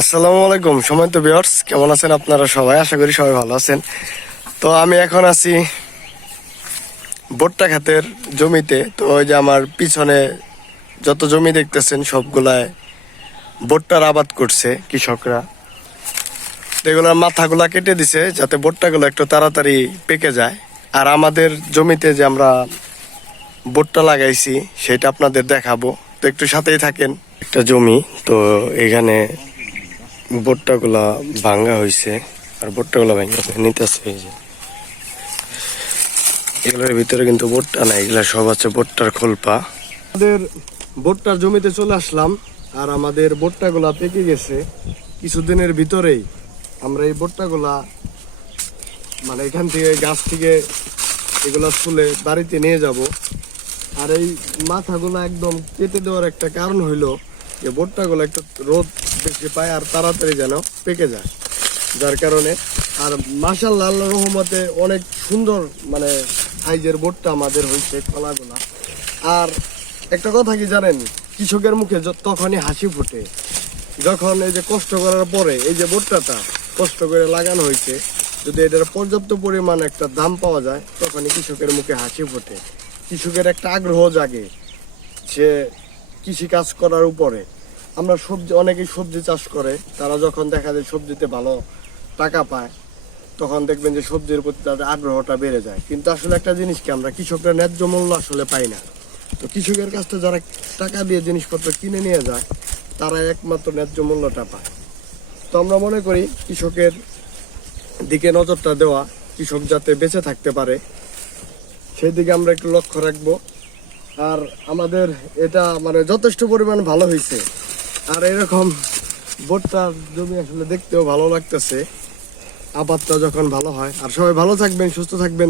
আসসালামু আলাইকুম। সময় তো বিয়ার্স কেমন আছেন আপনারা সবাই? আশা করি সবাই ভালো আছেন। তো আমি এখন আছি ভুট্টা খাতের জমিতে। তো ওই যে আমার পিছনে যত জমি দেখতেছেন, সবগুলায় ভুট্টার আবাদ করছে কৃষকরা। তো এগুলোর মাথাগুলা কেটে দিছে যাতে ভুট্টাগুলো একটু তাড়াতাড়ি পেকে যায়। আর আমাদের জমিতে যে আমরা ভুট্টা লাগাইছি, সেটা আপনাদের দেখাবো। তো একটু সাথেই থাকেন। একটা জমি, তো এখানে ভুট্টাগুলা ভাঙ্গা হয়েছে আর ভুট্টাগুলা ভাঙ্গা নিতেছে এই এগুলোর ভিতরে কিন্তু ভুট্টা নাই, এগুলা সব আছে ভুট্টার খোলপা। আমাদের ভুট্টার জমিতে চলে আসলাম, আর আমাদের ভুট্টাগুলা পেকে গেছে। কিছুদিনের ভিতরেই আমরা এই ভুট্টাগুলা মানে এখান থেকে গাছ থেকে এগুলা তুলে বাড়িতে নিয়ে যাব। আর এই মাথাগুলো একদম কেটে দেওয়ার একটা কারণ হইল, যে ভুট্টাগুলো একটা রোদ বেশি পায় আর তাড়াতাড়ি যেন পেকে যায়। যার কারণে আর মাসাল্লাহ আল্লাহ রহমতে অনেক সুন্দর মানে সাইজের ভুট্টা আমাদের হয়েছে কলাগুলা। আর একটা কথা কি জানেন, কৃষকের মুখে তখনই হাসি ফোটে। যখন এই যে কষ্ট করার পরে এই যে ভুট্টাটা কষ্ট করে লাগানো হয়েছে, যদি এটার পর্যাপ্ত পরিমাণ একটা দাম পাওয়া যায়, তখনই কৃষকের মুখে হাসি ফোটে। কৃষকের একটা আগ্রহ জাগে সে কৃষি কাজ করার উপরে। আমরা সবজি, অনেকেই সবজি চাষ করে। তারা যখন দেখা যায় সবজিতে ভালো টাকা পায়, তখন দেখবেন যে সবজির প্রতি তাদের আগ্রহটা বেড়ে যায়। কিন্তু আসলে একটা জিনিস কি, আমরা কৃষকরা ন্যায্য মূল্য আসলে পাই না। তো কৃষকের কাছ থেকে যারা টাকা দিয়ে জিনিসপত্র কিনে নিয়ে যায় তারা একমাত্র ন্যায্য মূল্যটা পায়। তো আমরা মনে করি কৃষকের দিকে নজরটা দেওয়া, কৃষক যাতে বেঁচে থাকতে পারে সেই দিকে আমরা একটু লক্ষ্য রাখব। আর আমাদের এটা মানে যথেষ্ট পরিমাণ ভালো হয়েছে আর এরকম ভুট্টার জমি আসলে দেখতেও ভালো লাগতেছে। আবাদটা যখন ভালো হয়। আর সবাই ভালো থাকবেন, সুস্থ থাকবেন।